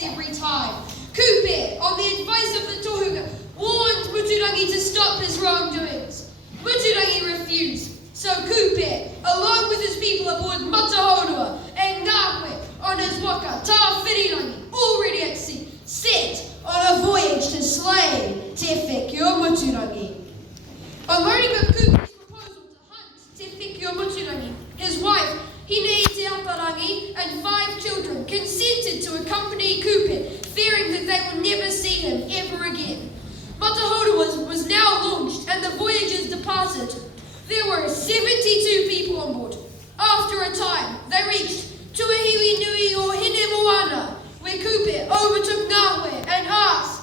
happens every time. Kupe, on the advice of the tohunga, warned Muturangi to stop his wrongdoings. Muturangi refused, so Kupe, along with his people aboard Matahorua and Ngāwe on his waka, Tāwhirirangi, already at sea, set on a voyage to slay Te Whekio Muturangi. On learning of Kupe's proposal to hunt Te Whekio Muturangi, his wife, Hinei Te Aparangi, and 5 children consented to accompany Kupe, fearing that they would never see him ever again. Matahorua was now launched and the voyagers departed. There were 72 people on board. After a time, they reached Tuahiwi Nui or Hinemoana, where Kupe overtook Ngāwe and asked,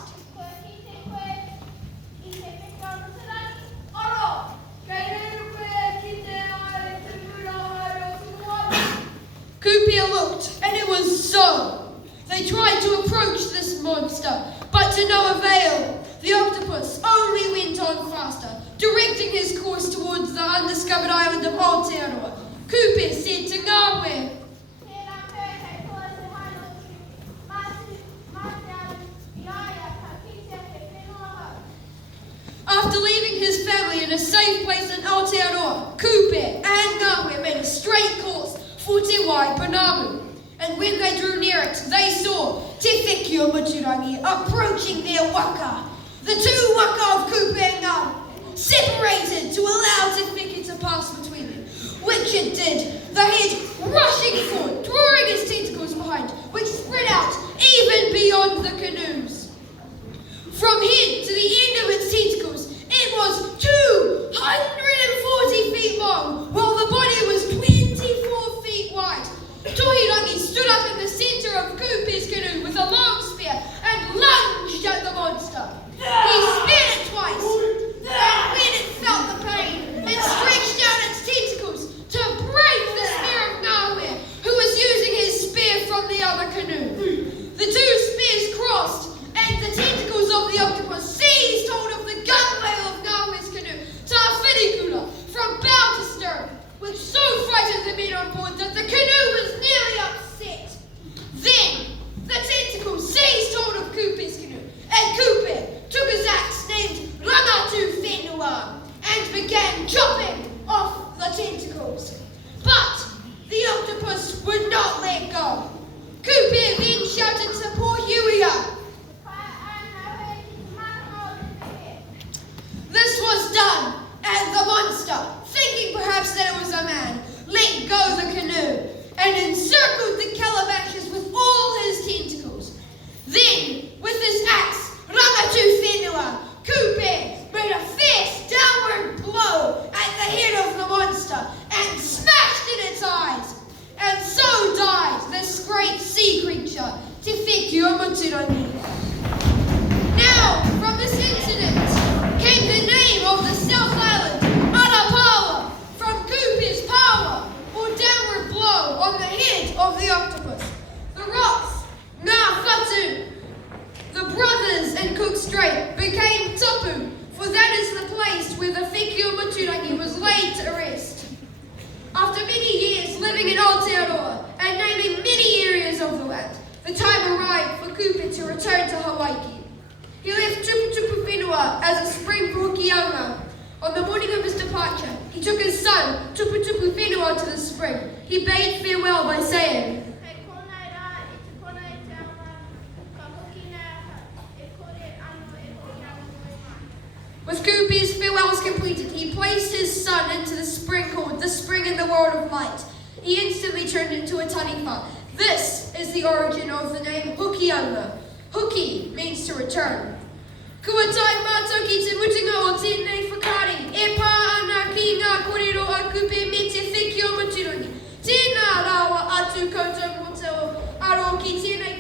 Kupe looked, and it was so. They tried to approach this monster, but to no avail. The octopus only went on faster, directing his course towards the undiscovered island of Aotearoa. Kupe said to Ngāwe, after leaving his family in a safe place in Aotearoa, Kupe and Ngāwe made a straight course for Te Waipounamu. And when they drew near it, they saw Te Whekio Muturangi approaching their waka. The 2 waka of Kupe and Ngāwe separated to allow Te Whekio to pass between them, which it did, the head rushing forward, drawing its tentacles behind, which spread out even beyond the canoes. From head to the end of its tentacles, it was 240 feet long, while the body was 24 feet wide. Tohirangi stood up in the center of Kupe's canoe with a long spear and lunged at the monster. He speared it twice, and when it felt the pain, it stretched out its tentacles to break the spear of Ngāwe, who was using his spear from the other canoe. The 2 spears crossed, and the tentacles of the octopus seized hold of the gunwale of Ngāwe's canoe, Tāwhirikura, from bow to stern, which so frightened the men on board that the canoe was nearly upset. Then the tentacles seized hold of Kupe's canoe, and Kupe took his axe named Rangatu Whenua and began chopping off the tentacles. But the octopus would not let go. Kupe then shouted to poor Huia. This was done, and the monster, thinking perhaps that it was a man, let go the canoe and encircled the calabashes with all his tentacles. Then, with his axe, Rangatu Whenua, Kupe made a fierce downward blow at the head of the monster and smashed in its eyes. And so died this great sea creature, Te Whekio Muturangi. Now, from this incident came the name of the South Island, Arapawa, from Kupe's power, or downward blow on the head of the octopus. The rocks, Ngā Whatu, the brothers in Cook Strait, became Tapu, for that is the place where the Whekio Muturangi was laid to rest. After many years living in Aotearoa and naming many areas of the land, the time arrived for Kupe to return to Hawaii. He left Tupu Tupu Whenua as a spring for Hokianga. On the morning of his departure, he took his son, Tupu Tupu Whenua, to the spring. He bade farewell by saying, with Kupe's farewells completed, he placed his son into the spring called the Spring in the World of Light. He instantly turned into a taniwha. This is the origin of the name Hokianga. Hoki means to return. Kua tai mātou ki te mutunga o tēnei whakari, e pā ana ki ngā kōrero a Kupe me te Whekio Muturangi. Tēnā rawa atu koutou mo te o aro ki tēnei